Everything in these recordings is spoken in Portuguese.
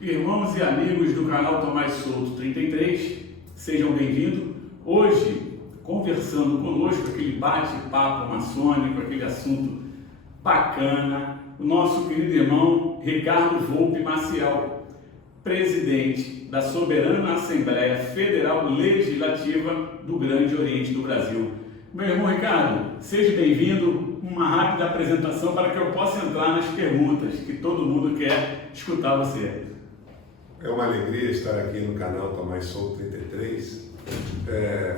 Irmãos e amigos do canal Tomás Souto 33, sejam bem-vindos. Hoje, conversando conosco, aquele bate-papo maçônico, aquele assunto bacana, o nosso querido irmão Ricardo Volpe Maciel, presidente da Soberana Assembleia Federal Legislativa do Grande Oriente do Brasil. Meu irmão Ricardo, seja bem-vindo. Uma rápida apresentação para que eu possa entrar nas perguntas, que todo mundo quer escutar você. É uma alegria estar aqui no canal Tomás Souto 33,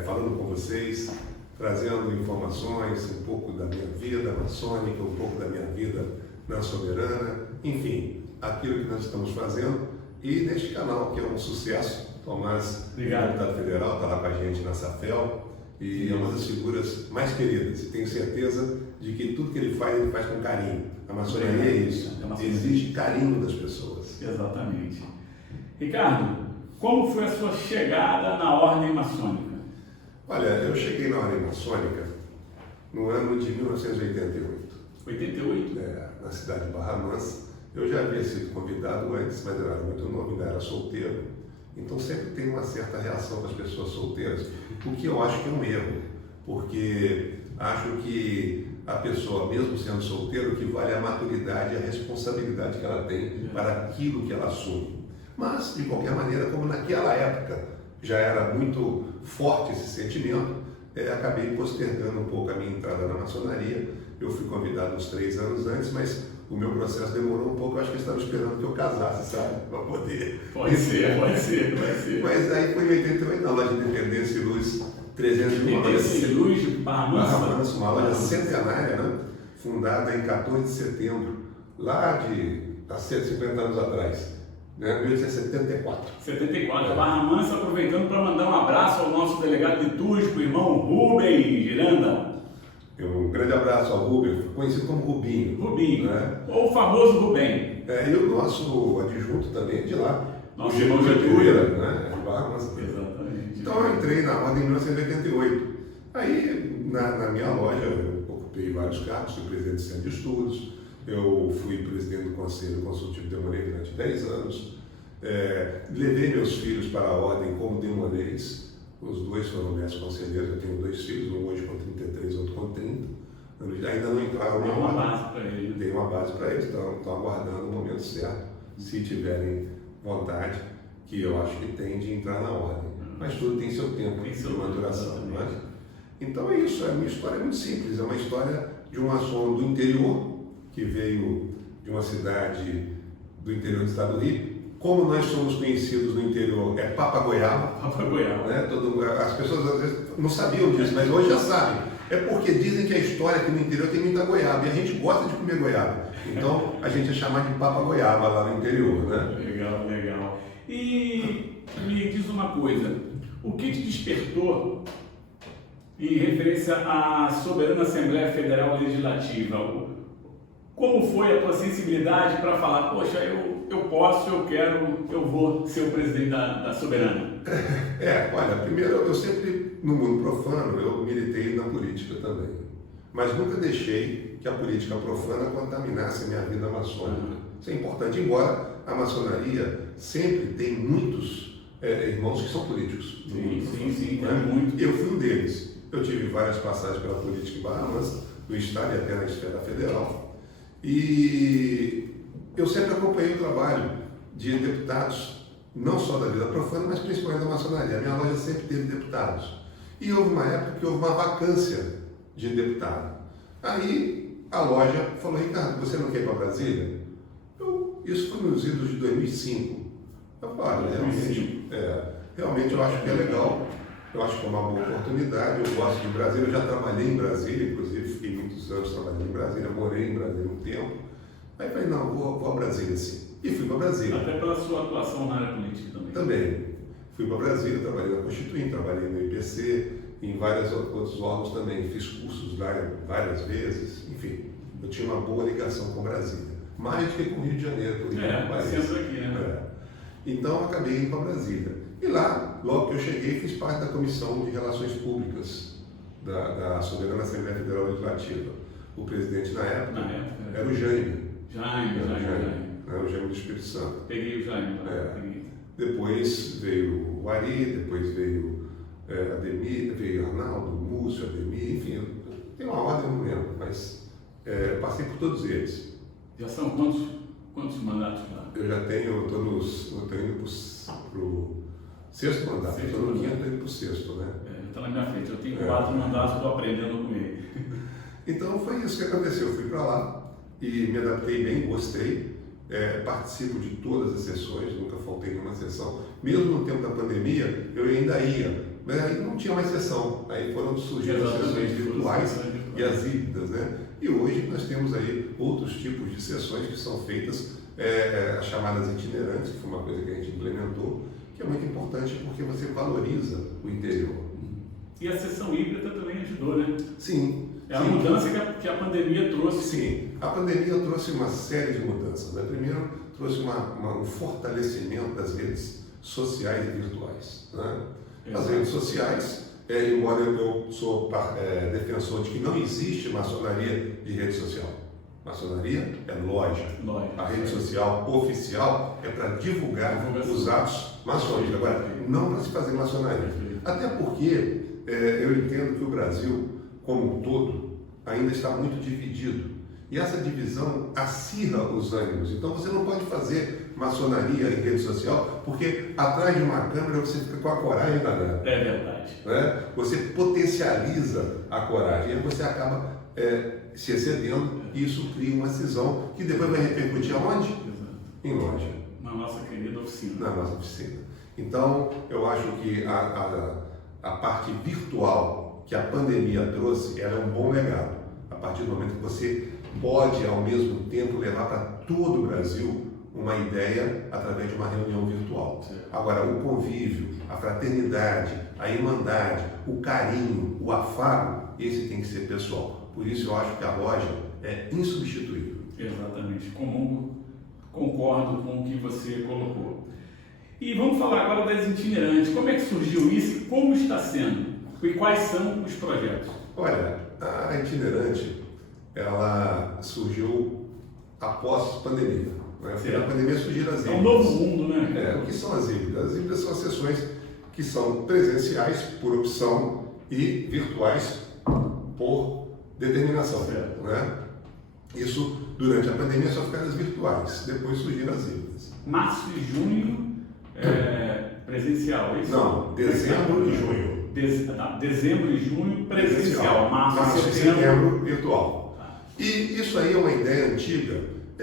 falando com vocês, trazendo informações, um pouco da minha vida maçônica, um pouco da minha vida na Soberana, enfim, aquilo que nós estamos fazendo. E neste canal, que é um sucesso, Tomás, deputado federal, está lá com a gente na SAFEL, e é uma das figuras mais queridas. E tenho certeza de que tudo que ele faz com carinho. A maçonaria é isso, exige carinho das pessoas. Exatamente. Ricardo, como foi a sua chegada na ordem maçônica? Olha, eu cheguei na ordem maçônica no ano de 1988. 88? Na cidade de Barra Mansa. Eu já havia sido convidado antes, mas eu era muito novo, ainda era solteiro. Então sempre tem uma certa reação das pessoas solteiras, o que eu acho que é um erro, porque acho que a pessoa, mesmo sendo solteira, o que vale é a maturidade e a responsabilidade que ela tem para aquilo que ela assume. Mas, de qualquer maneira, como naquela época já era muito forte esse sentimento, acabei postergando um pouco a minha entrada na maçonaria. Eu fui convidado uns 3 anos antes, mas o meu processo demorou um pouco. Eu acho que eles estavam esperando que eu casasse, sabe? Para poder... Pode ser. Mas aí foi em 88, na loja de Independência e Luz 301. Independência e Luz de Barra Mansa. Uma loja centenária, né? Fundada em 14 de setembro, lá há 150 anos atrás. 1974. 74, Barra Mansa, aproveitando para mandar um abraço ao nosso delegado litúrgico, irmão Rubem Giranda. Um grande abraço ao Rubem, conhecido como Rubinho. Rubinho, né? Ou o famoso Rubem. E o nosso adjunto também é de lá. Nosso irmão Getúlio, né? De Barra Mansa. Exatamente. Então eu entrei na ordem em 1988. Aí, na minha loja, eu ocupei vários cargos, fui presidente do Centro de Estudos, eu fui presidente do Conselho Consultivo de Demoreis durante 10 anos, levei meus filhos para a ordem como Demoreis. Os dois foram mestres conselheiros. Eu tenho 2 filhos, um hoje com 33, outro com 30. Ainda não entraram na ordem. Dei uma base para eles. Dei uma base para eles, estão aguardando o momento certo, se tiverem vontade, que eu acho que tem, de entrar na ordem. Mas tudo tem seu tempo de maturação. Né? Então é isso, a minha história é muito simples. É uma história de um maçom do interior, que veio de uma cidade do interior do estado do Rio. Como nós somos conhecidos no interior, é Papa Goiaba. Papa Goiaba. Né? As pessoas às vezes não sabiam disso, mas hoje já sabem. É porque dizem que a história aqui no interior tem muita goiaba, e a gente gosta de comer goiaba. Então a gente é chamado de Papa Goiaba lá no interior. Né? Legal. E me diz uma coisa, o que te despertou em referência à Soberana Assembleia Federal Legislativa? Como foi a tua sensibilidade para falar, poxa, eu posso, eu quero, eu vou ser o presidente da Soberana? Olha, primeiro, eu sempre, no mundo profano, eu militei na política também. Mas nunca deixei que a política profana contaminasse a minha vida maçônica. Isso é importante, embora a maçonaria sempre tem muitos irmãos que são políticos. Sim, né? Muito. Eu fui um deles. Eu tive várias passagens pela política em Barra Mansa, no estado e até na esfera federal. E eu sempre acompanhei o trabalho de deputados, não só da vida profana, mas principalmente da maçonaria. A minha loja sempre teve deputados. E houve uma época que houve uma vacância de deputado. Aí a loja falou: Ricardo, você não quer ir para Brasília? Isso foi nos idos de 2005. Eu falei: realmente eu acho que é legal. Eu acho que é uma boa oportunidade. Eu gosto de Brasília, eu já trabalhei em Brasília, inclusive fiquei muitos anos trabalhando em Brasília, morei em Brasília um tempo. Aí falei: não, vou a Brasília sim. E fui para Brasília. Até pela sua atuação na área política também. Também. Fui para Brasília, trabalhei na Constituinte, trabalhei no IPC, em vários outros órgãos também. Fiz cursos lá várias vezes, enfim. Eu tinha uma boa ligação com Brasília. Mais do que com o Rio de Janeiro, por exemplo. Passando aqui, né? Então, acabei indo para Brasília. E lá, logo que eu cheguei, fiz parte da Comissão de Relações Públicas da Soberana Assembleia Federal Legislativa. O presidente na época era o Jaime. Jaime. né? O Jaime do Espírito Santo. Peguei o Jaime lá. Depois veio o Ari, depois veio Ademir, veio Arnaldo, Múcio, Ademir, enfim, tem uma ordem, eu não lembro, mas passei por todos eles. Já são quantos mandatos lá? Eu já tenho, estou indo para o sexto mandato, estou no quinto e indo para o sexto, né? Está na minha frente, eu tenho 4 mandatos, estou aprendendo com ele. Então foi isso que aconteceu, eu fui para lá e me adaptei bem, gostei, participo de todas as sessões, nunca faltei nenhuma sessão. Mesmo no tempo da pandemia, eu ainda ia, mas aí não tinha mais sessão, aí foram surgindo as sessões virtuais e as híbridas, né? E hoje nós temos aí outros tipos de sessões que são feitas, as chamadas itinerantes, que foi uma coisa que a gente implementou, que é muito importante porque você valoriza o interior. E a sessão híbrida também ajudou, né? Sim. É a mudança que a pandemia trouxe. Sim, a pandemia trouxe uma série de mudanças, né? Primeiro, trouxe um fortalecimento das redes sociais e virtuais, né? As redes sociais, embora eu sou defensor de que não existe maçonaria de rede social. Maçonaria é loja. A rede social oficial é para divulgar os atos maçônicos. Agora, não para se fazer maçonaria. Até porque eu entendo que o Brasil, como um todo, ainda está muito dividido. E essa divisão acirra os ânimos. Então você não pode fazer maçonaria em rede social, porque atrás de uma câmera você fica com a coragem danada. É verdade. Né? Você potencializa a coragem e você acaba se excedendo e isso cria uma cisão que depois vai repercutir aonde? Exato. Em loja. Na nossa querida oficina. Na nossa oficina. Então, eu acho que a parte virtual que a pandemia trouxe, ela é um bom legado. A partir do momento que você pode, ao mesmo tempo, levar para todo o Brasil uma ideia através de uma reunião virtual. Sim. Agora, o convívio, a fraternidade, a irmandade, o carinho, o afago, esse tem que ser pessoal. Por isso eu acho que a loja é insubstituível. Exatamente. Concordo com o que você colocou. E vamos falar agora das itinerantes. Como é que surgiu isso e como está sendo? E quais são os projetos? Olha, a itinerante, ela surgiu após pandemia. Né? Porque na pandemia surgiram as híbridas. É um novo mundo, né? O que são as híbridas? As híbridas são as sessões que são presenciais por opção e virtuais por determinação. Né? Isso, durante a pandemia, só ficaram as virtuais. Depois surgiram as híbridas. Março e junho presencial, é isso? Não, dezembro e junho. Dezembro e junho presencial. Março e setembro virtual. E isso aí é uma ideia antiga,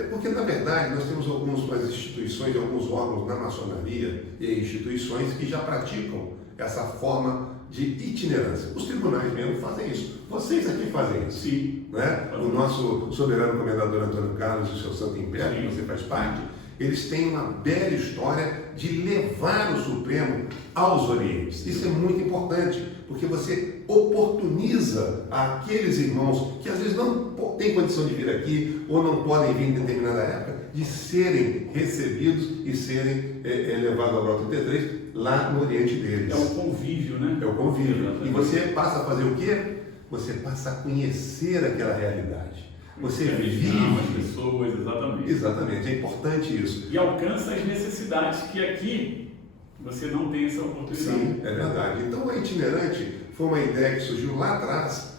porque na verdade nós temos algumas instituições, alguns órgãos na maçonaria e instituições que já praticam essa forma de itinerância. Os tribunais mesmo fazem isso. Vocês aqui fazem isso. Sim. Né? O nosso soberano comendador Antônio Carlos e o seu Santo Império, que você faz parte, eles têm uma bela história de levar o Supremo aos Orientes. Isso é muito importante, porque você oportuniza aqueles irmãos que às vezes não têm condição de vir aqui ou não podem vir em determinada época, de serem recebidos e serem levados ao Grau 33 lá no Oriente deles. É o convívio, né? É o convívio. Exatamente. E você passa a fazer o quê? Você passa a conhecer aquela realidade. Você vive as pessoas, exatamente. Exatamente, é importante isso. E alcança as necessidades que aqui você não tem essa oportunidade. Sim, é verdade. Então a itinerante foi uma ideia que surgiu lá atrás,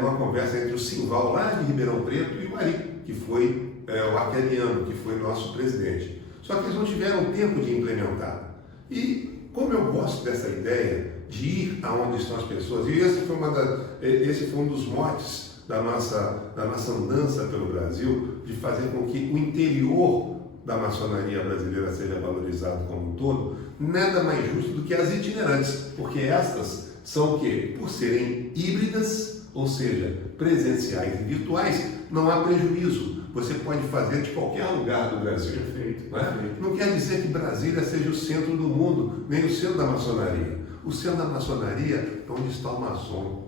numa conversa entre o Simval lá de Ribeirão Preto e o Ari, que foi o aqueliano, que foi nosso presidente. Só que eles não tiveram tempo de implementar. E como eu gosto dessa ideia de ir aonde estão as pessoas, e esse foi um dos motes da nossa andança pelo Brasil, de fazer com que o interior da maçonaria brasileira seja valorizado como um todo, nada mais justo do que as itinerantes, porque estas são o quê? Por serem híbridas, ou seja, presenciais e virtuais, não há prejuízo. Você pode fazer de qualquer lugar do Brasil. Perfeito. Não é? Não quer dizer que Brasília seja o centro do mundo, nem o centro da maçonaria. O centro da maçonaria é onde está o maçom.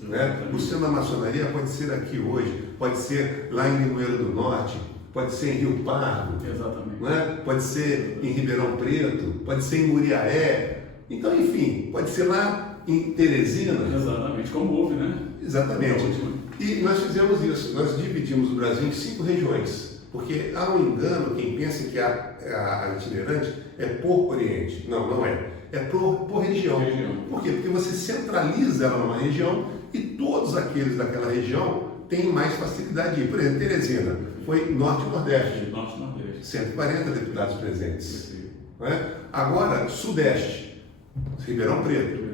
Né? O centro da maçonaria pode ser aqui hoje, pode ser lá em Limoeiro do Norte, pode ser em Rio Pardo, Exatamente. né? Pode ser em Ribeirão Preto, pode ser em Muriaé. Então, enfim, pode ser lá em Teresina. Exatamente, como houve, né? Exatamente. E nós fizemos isso, nós dividimos o Brasil em 5 regiões. Porque há um engano quem pensa que a itinerante é por Oriente. Não, não é. É por região. Por quê? Porque você centraliza ela numa região e todos aqueles daquela região têm mais facilidade de ir. Por exemplo, Teresina foi Norte e Nordeste. Norte e Nordeste. 140 deputados presentes. Não é? Agora, Sudeste, Ribeirão Preto.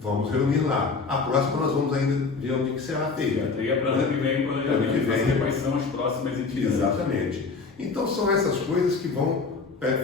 Vamos reunir lá. A próxima nós vamos ainda ver onde que será feita. E para ano que vem, quais são as próximas itinerantes. Exatamente. Então são essas coisas que vão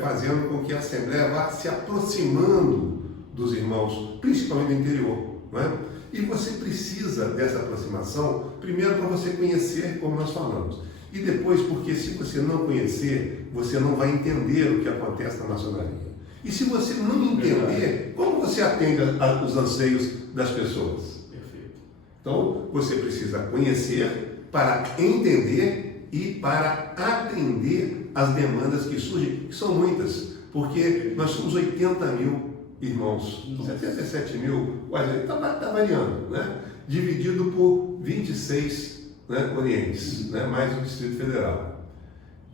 fazendo com que a Assembleia vá se aproximando dos irmãos, principalmente do interior. Não é? E você precisa dessa aproximação, primeiro para você conhecer, como nós falamos, e depois porque se você não conhecer, você não vai entender o que acontece na maçonaria. E se você não entender, como você atende os anseios das pessoas? Perfeito. Então, você precisa conhecer para entender e para atender as demandas que surgem, que são muitas, porque nós somos 80 mil irmãos, 77 mil, está variando, né? Dividido por 26 orientes, né? Mais o Distrito Federal.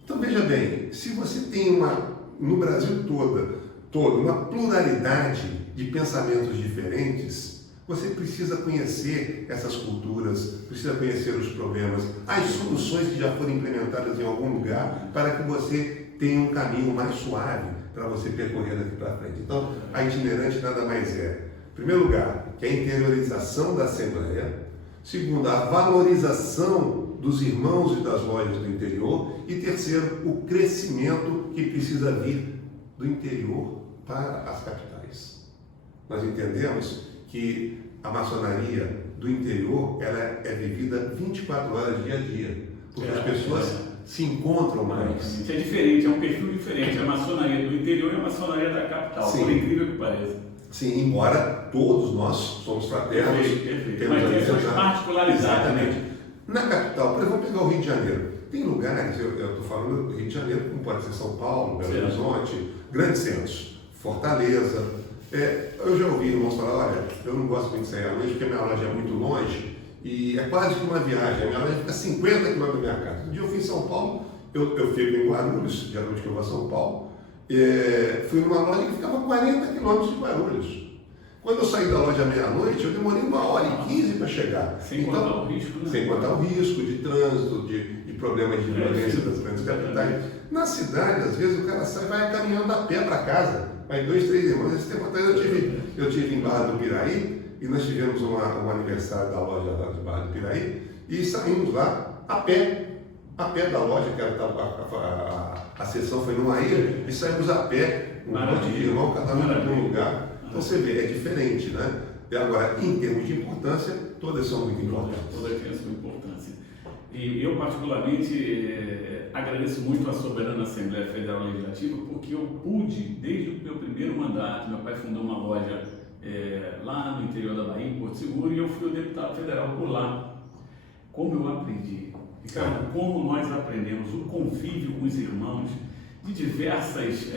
Então, veja bem, se você tem no Brasil toda uma pluralidade de pensamentos diferentes, você precisa conhecer essas culturas, precisa conhecer os problemas, as soluções que já foram implementadas em algum lugar, para que você tenha um caminho mais suave para você percorrer daqui para frente. Então, a itinerante nada mais é, em primeiro lugar, que é a interiorização da Assembleia, segundo, a valorização dos irmãos e das lojas do interior, e terceiro, o crescimento que precisa vir do interior para as capitais. Nós entendemos que a maçonaria do interior ela é vivida 24 horas dia a dia, porque as pessoas se encontram mais. É diferente, é um perfil diferente. A maçonaria do interior e a maçonaria da capital, por incrível que pareça. Sim, embora todos nós somos fraternos, perfeito. Mas tem suas particularidades. Exatamente. Na capital, por exemplo, vamos pegar o Rio de Janeiro. Tem lugares, eu estou falando do Rio de Janeiro, como pode ser São Paulo, Belo Horizonte, grandes centros. Fortaleza. Eu já ouvi irmãos falar, olha, eu não gosto muito de sair à noite porque a minha loja é muito longe e é quase que uma viagem. A minha loja fica a 50 quilômetros da minha casa. Um dia eu fui em São Paulo, eu fico em Guarulhos, geralmente que eu vou a São Paulo, fui numa loja que ficava a 40 quilômetros de Guarulhos. Quando eu saí da loja à meia-noite, eu demorei 1h15 para chegar. Sem contar o risco, né? Sem contar o risco de trânsito, de problemas de violência das grandes capitais. Na cidade, às vezes, o cara vai caminhando a pé para casa. Vai 2, 3 irmãos. Esse tempo atrás eu tive em Barra do Piraí e nós tivemos um aniversário da loja lá de Barra do Piraí e saímos lá a pé da loja, que a sessão foi numa ilha, e saímos a pé, um monte de irmão, cada um em um lugar. Então você vê, é diferente, né? E agora, em termos de importância, todas são muito importantes. Todas têm a sua importância. E eu, particularmente, agradeço muito à soberana Assembleia Federal Legislativa, porque eu pude, desde o meu primeiro mandato, meu pai fundou uma loja lá no interior da Bahia, em Porto Seguro, e eu fui o deputado federal por lá. Como eu aprendi, Ricardo, como nós aprendemos o convívio com os irmãos de diversas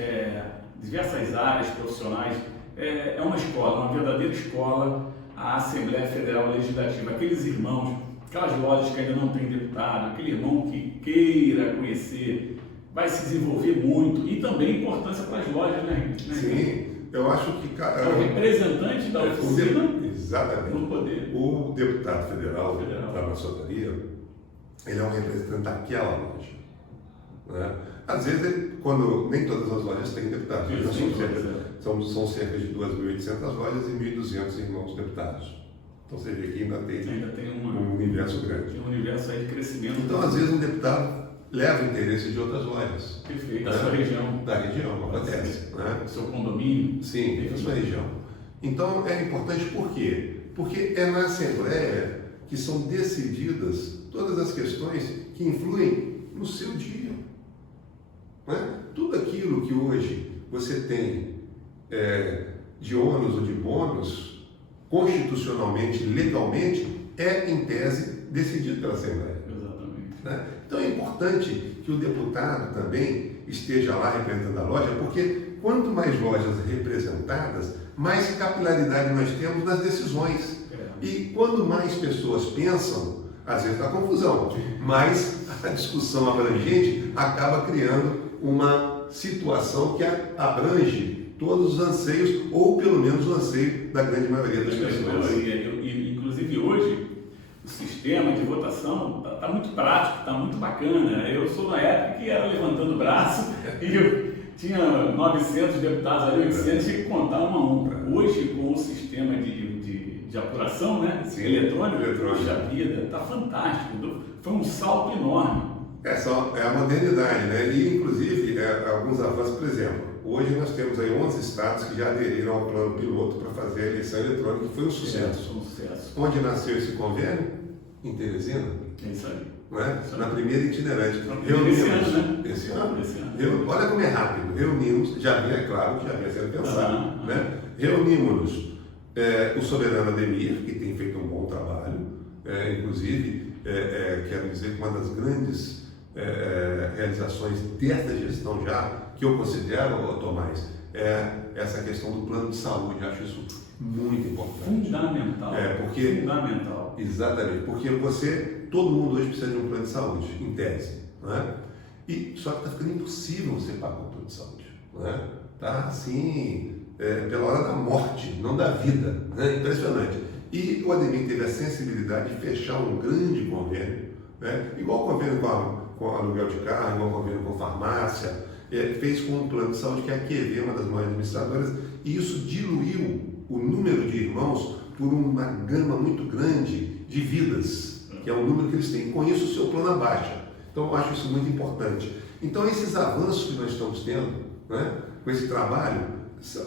áreas profissionais. É uma escola, uma verdadeira escola, a Assembleia Federal Legislativa. Aqueles irmãos, aquelas lojas que ainda não têm deputado, aquele irmão que queira conhecer, vai se desenvolver muito, e também importância para as lojas, né? Sim, eu acho que é o representante da oficina exatamente. No poder. O deputado federal da maçonaria, ele é um representante daquela loja. Né? Às vezes, nem todas as lojas têm deputados, são cerca de 2.800 lojas e 1.200 irmãos deputados. Então você vê que ainda tem um universo grande. Tem um universo aí de crescimento. Então, às vezes, um deputado leva o interesse de outras lojas. Perfeito, da sua região. Da região, acontece. Né? Do seu condomínio. Sim, da sua região. Então, é importante por quê? Porque é na Assembleia que são decididas todas as questões que influem no seu dia. Né? Tudo aquilo que hoje você tem de ônus ou de bônus, constitucionalmente, legalmente, é, em tese, decidido pela Assembleia. Exatamente. Né? Então é importante que o deputado também esteja lá representando a loja, porque quanto mais lojas representadas, mais capilaridade nós temos nas decisões. E quando mais pessoas pensam, às vezes dá confusão, mas a discussão abrangente acaba criando uma situação que abrange todos os anseios, ou pelo menos o anseio da grande maioria das pessoas. Inclusive hoje, o sistema de votação está muito prático, está muito bacana. Eu sou na época que era levantando o braço e eu tinha 900 deputados ali, 800, tinha que contar um a um. Hoje, com o sistema de apuração, né, eletrônico, poxa vida, está fantástico. Foi um salto enorme. É a modernidade, né? E, inclusive, alguns avanços, por exemplo, hoje nós temos aí 11 estados que já aderiram ao plano piloto para fazer a eleição eletrônica, que foi um sucesso. Um sucesso. Onde nasceu esse convênio? Em Teresina. É isso aí. Não é? Na primeira itinerante. Esse ano, né? Esse ano. Olha como é rápido. Reunimos, já havia, é claro, que já havia sendo pensado. Né? Reunimos o soberano Ademir, que tem feito um bom trabalho, inclusive, quero dizer que uma das grandes realizações desta gestão já, que eu considero, Tomás, é essa questão do plano de saúde. Acho isso muito importante. Fundamental. Fundamental. Exatamente, porque todo mundo hoje precisa de um plano de saúde, em tese, não é? E só que está ficando impossível você pagar um plano de saúde, não é? Está assim, pela hora da morte, não da vida, né? Impressionante. E o Ademir teve a sensibilidade de fechar um grande convênio, né? Igual o convênio com aluguel de carro, igual o convênio com farmácia, fez com um plano de saúde que é a QV, uma das maiores administradoras, e isso diluiu o número de irmãos por uma gama muito grande de vidas, que é o número que eles têm. Com isso, o seu plano abaixa. Então, eu acho isso muito importante. Então, esses avanços que nós estamos tendo, né, com esse trabalho,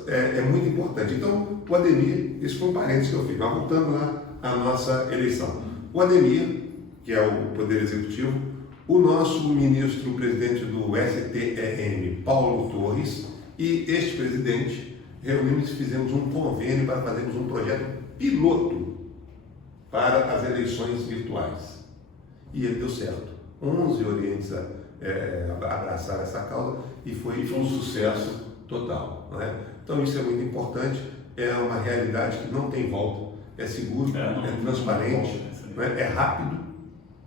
é muito importante. Então, o Ademir, esse foi um parênteses que eu fiz, mas voltando lá à nossa eleição. O Ademir, que é o Poder Executivo, o nosso ministro, presidente do STEM, Paulo Torres, e este presidente, reunimos e fizemos um convênio para fazermos um projeto piloto para as eleições virtuais. E ele deu certo. 11 orientes abraçaram essa causa e foi um sucesso total. Não é? Então isso é muito importante, é uma realidade que não tem volta, é seguro, é transparente, é rápido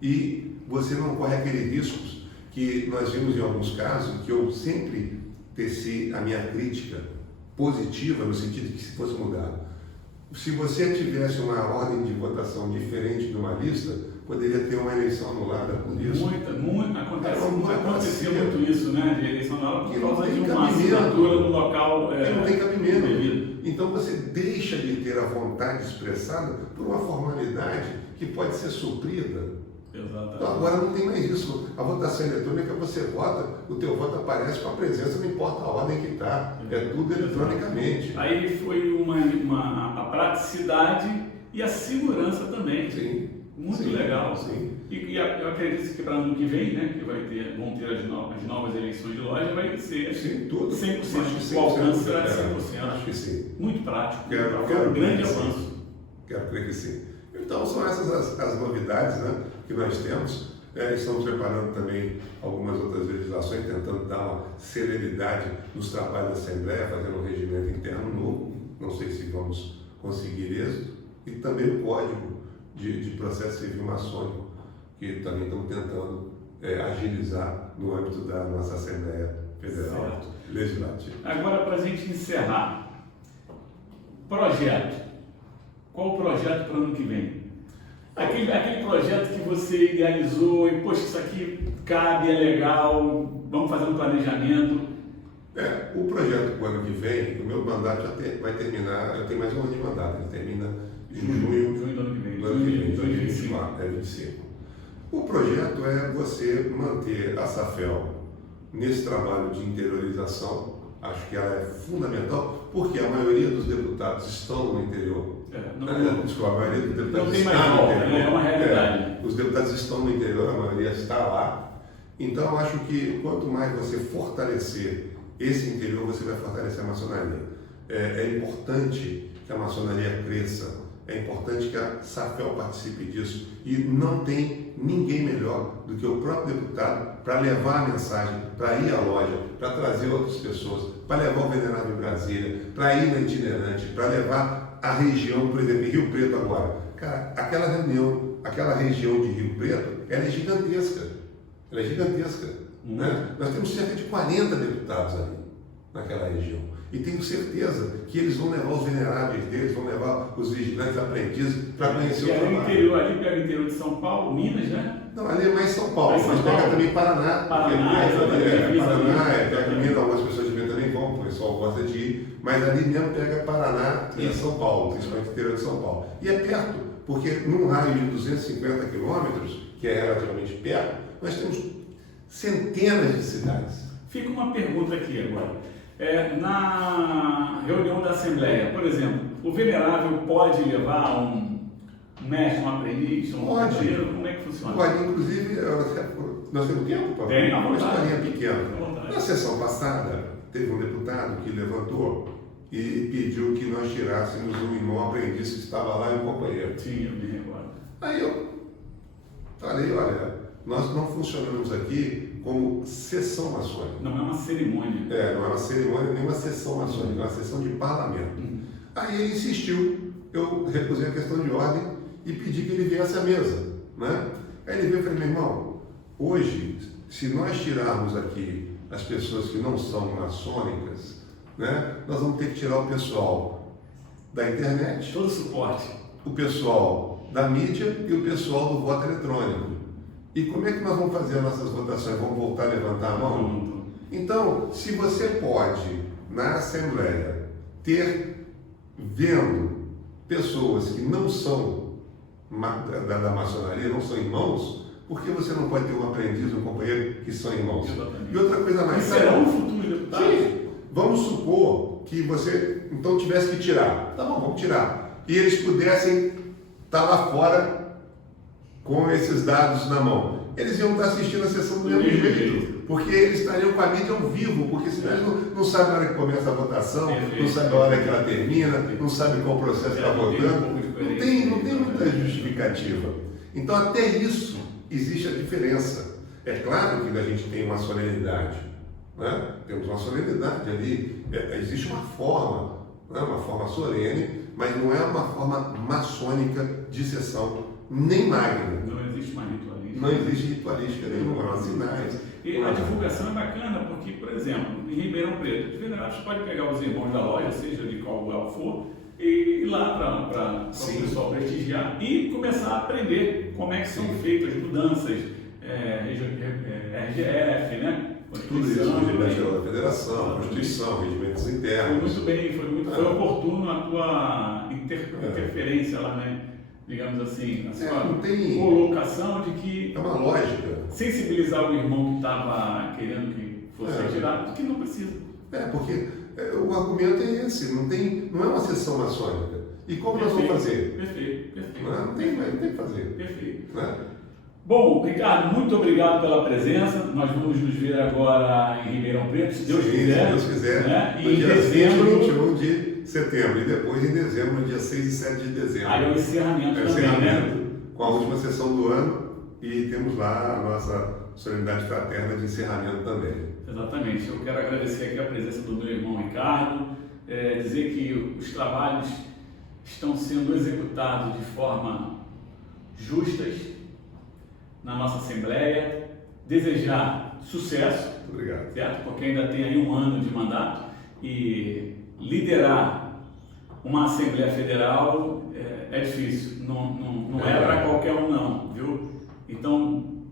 e você não corre aqueles riscos que nós vimos em alguns casos, que eu sempre teci a minha crítica positiva no sentido de que se fosse mudado. Se você tivesse uma ordem de votação diferente de uma lista, poderia ter uma eleição anulada por isso. Acontecia muito isso, né? De eleição anulada por causa de uma assinatura no local. Que não tem cabimento. Então você deixa de ter a vontade expressada por uma formalidade que pode ser suprida. Exatamente. Então agora não tem mais isso. A votação eletrônica, você vota, o teu voto aparece com a presença, não importa a ordem que está. É tudo eletronicamente. Aí foi a praticidade e a segurança também. Sim. Muito legal. Sim. E eu acredito que para ano que vem, né, que vão ter as novas eleições de loja, vai ser tudo. 100%. O alcance será de 100%. Acho que sim. Muito prático. Quero um grande avanço. Quero crer que sim. Então são essas as novidades, né, que nós temos. Estamos preparando também algumas outras legislações, tentando dar uma celeridade nos trabalhos da Assembleia, fazendo um regimento interno novo. Não sei se vamos conseguir êxito. E também o Código de Processo Civil Maçônico, que também estamos tentando agilizar no âmbito da nossa Assembleia Federal Legislativa. Agora, para a gente encerrar, projeto. Qual o projeto para o ano que vem? Aquele projeto que você idealizou e, poxa, isso aqui cabe, é legal, vamos fazer um planejamento. O projeto para o ano que vem, o meu mandato vai terminar, eu tenho mais um ano de mandato, ele termina em junho do ano que vem. Do ano que vem, 2024, 25. O projeto é você manter a SAFEL nesse trabalho de interiorização. Acho que ela é fundamental, porque a maioria dos deputados estão no interior. Desculpa, a maioria dos deputados está no interior. É uma realidade. Os deputados estão no interior, a maioria está lá. Então, eu acho que quanto mais você fortalecer esse interior, você vai fortalecer a maçonaria. É importante que a maçonaria cresça, é importante que a SAFEL participe disso. E não tem ninguém melhor do que o próprio deputado para levar a mensagem, para ir à loja, para trazer outras pessoas, para levar o venerável em Brasília, para ir na itinerante, para levar a região, por exemplo, em Rio Preto agora. Cara, aquela reunião aquela região de Rio Preto, ela é gigantesca. Ela é gigantesca. Né? Nós temos cerca de 40 deputados ali, naquela região. E tenho certeza que eles vão levar os veneráveis deles, vão levar os vigilantes aprendizes para conhecer o trabalho. Ali pega o interior de São Paulo, Minas, né? Não, ali é mais São Paulo, mas pega também Paraná. Paraná, pega Minas, algumas pessoas de Minas também vão, o pessoal gosta de ir, mas ali mesmo pega Paraná e São Paulo, principalmente o interior de São Paulo. E é perto, porque num raio de 250 quilômetros, que é relativamente perto, nós temos centenas de cidades. Fica uma pergunta aqui agora. Na reunião da Assembleia, por exemplo, o venerável pode levar um mestre, um aprendiz, um companheiro? Como é que funciona? Pode, inclusive, nós temos tempo para Tem, uma historinha pequena. À Na sessão passada, teve um deputado que levantou e pediu que nós tirássemos um irmão aprendiz que estava lá e um companheiro. Sim, eu me recordo. Aí eu falei, olha, nós não funcionamos aqui como sessão maçônica. Não é uma cerimônia. Não é uma cerimônia nem uma sessão maçônica, é uma sessão de parlamento. Aí ele insistiu, eu recusei a questão de ordem e pedi que ele viesse à mesa. Né? Aí ele veio e falou, meu irmão, hoje, se nós tirarmos aqui as pessoas que não são maçônicas, né, nós vamos ter que tirar o pessoal da internet, todo o suporte, o pessoal da mídia e o pessoal do voto eletrônico. E como é que nós vamos fazer as nossas votações? Vamos voltar a levantar a mão? Então, se você pode, na Assembleia, vendo pessoas que não são da maçonaria, não são irmãos, por que você não pode ter um aprendiz, um companheiro que são irmãos? Exatamente. E outra coisa mais... será um futuro deputado? Sim. Vamos supor que você, então, tivesse que tirar. Tá bom, vamos tirar. E eles pudessem estar lá fora com esses dados na mão. Eles iam estar assistindo a sessão do mesmo jeito, porque eles estariam com a mídia ao vivo, porque senão eles não sabem a hora que começa a votação, não sabem a hora que ela termina, não sabem qual processo está votando. Não tem muita justificativa. Então, até isso existe a diferença. É claro que a gente tem uma solenidade, né? Temos uma solenidade ali, existe uma forma, né? Uma forma solene, mas não é uma forma maçônica de sessão, nem magna. Não existe mais ritualística. Não existe ritualística nenhuma, há sinais. E a divulgação é bacana porque, por exemplo, em Ribeirão Preto, os venerados podem pegar os irmãos da loja, seja de qual lugar for, e ir lá para o pessoal prestigiar e começar a aprender como é que são feitas as mudanças, RGF, né? Tudo isso, o regimento geral da federação, Constituição, regimentos internos. Foi oportuno a tua interferência lá, né? Digamos assim, a sua colocação de que... É uma lógica. Sensibilizar o irmão que estava querendo que fosse retirado, que não precisa. Porque o argumento é esse, não é uma sessão maçônica. E como nós vamos fazer? Perfeito. Não tem que fazer. Perfeito. Né? Bom, Ricardo, muito obrigado pela presença. Nós vamos nos ver agora em Ribeirão Preto, se Deus quiser. Se Deus quiser. Né? No dia 20 e 21 de setembro. E depois em dezembro, no dia 6 e 7 de dezembro. Aí é o encerramento também, né? Com a última sessão do ano. E temos lá a nossa solenidade fraterna de encerramento também. Exatamente. Eu quero agradecer aqui a presença do meu irmão Ricardo, dizer que os trabalhos estão sendo executados de forma justas na nossa Assembleia, desejar sucesso, obrigado, certo? Porque ainda tem aí um ano de mandato e liderar uma Assembleia Federal é difícil, não é para qualquer um não, viu? Então,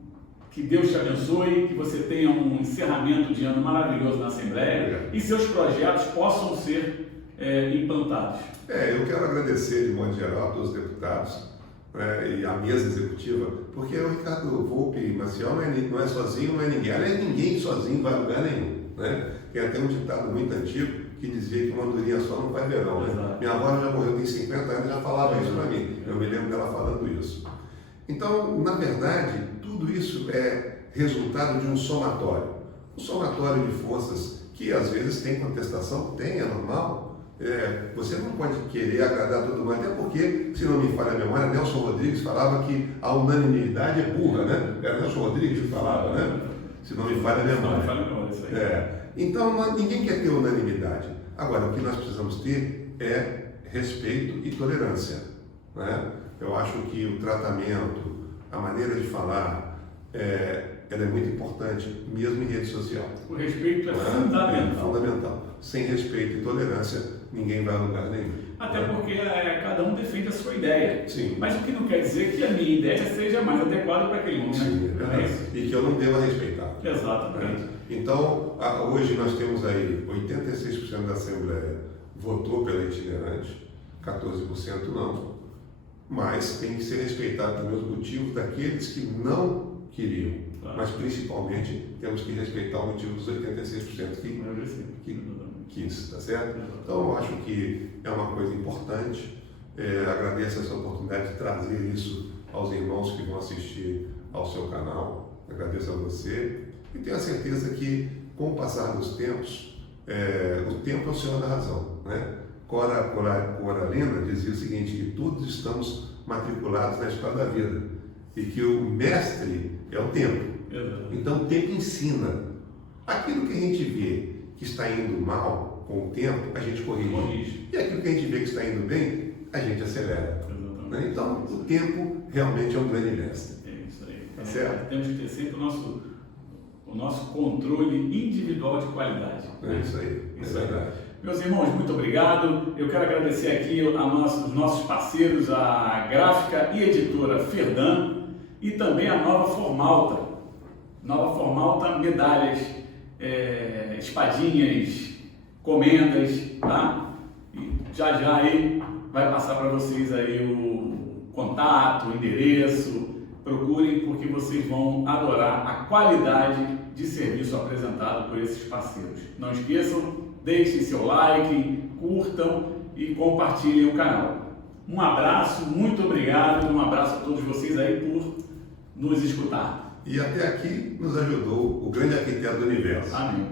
que Deus te abençoe, que você tenha um encerramento de ano maravilhoso na Assembleia e seus projetos possam ser implantados. Eu quero agradecer de modo geral a todos os deputados, né, e a mesa executiva, porque o Ricardo Volpe Maciel não é sozinho, não é ninguém. Não é ninguém sozinho, não vai a lugar nenhum. Né? Tem até um ditado muito antigo que dizia que uma andorinha só não vai verão. Né? Minha avó já morreu, tem 50 anos, já falava isso para mim. Eu me lembro dela falando isso. Então, na verdade, tudo isso é resultado de um somatório. Um somatório de forças que às vezes tem contestação, é normal. Você não pode querer agradar todo mundo, até porque, se não me falha a memória, Nelson Rodrigues falava que a unanimidade é burra, né? Era Nelson Rodrigues que falava, né? Se não me falha a memória. Então, ninguém quer ter unanimidade. Agora, o que nós precisamos ter é respeito e tolerância. Né? Eu acho que o tratamento, a maneira de falar, ela é muito importante, mesmo em rede social. O respeito é fundamental. É fundamental. Sem respeito e tolerância, ninguém vai a lugar nenhum. Até porque cada um defende a sua ideia. Sim. Mas o que não quer dizer que a minha ideia seja mais adequada para aquele momento. Sim, é verdade. E que eu não deva respeitar. Exatamente. Então, hoje nós temos aí 86% da Assembleia votou pela itinerante, 14% não, mas tem que ser respeitado também os motivos daqueles que não queriam, claro. Mas principalmente temos que respeitar o motivo dos 86% que quis, tá certo? Então eu acho que é uma coisa importante, agradeço essa oportunidade de trazer isso aos irmãos que vão assistir ao seu canal, agradeço a você e tenho a certeza que com o passar dos tempos, o tempo é o senhor da razão, né? Coralina dizia o seguinte, que todos estamos matriculados na escola da vida e que o mestre é o tempo. Então o tempo ensina. Aquilo que a gente vê que está indo mal com o tempo, a gente corrige. E aquilo que a gente vê que está indo bem, a gente acelera. Né? Então o tempo realmente é um grande mestre. É isso aí. Tá certo? Temos que ter sempre o nosso controle individual de qualidade. É isso aí. Isso é verdade. Meus irmãos, muito obrigado. Eu quero agradecer aqui os nossos parceiros, a gráfica e editora Ferdan e também a Nova Formalta. Nova Formalta, medalhas, espadinhas, comendas, tá? E já aí vai passar para vocês aí o contato, o endereço. Procurem porque vocês vão adorar a qualidade de serviço apresentado por esses parceiros. Não esqueçam, deixem seu like, curtam e compartilhem o canal. Um abraço, muito obrigado, um abraço a todos vocês aí por nos escutar. E até aqui nos ajudou o grande arquiteto do universo. Amém.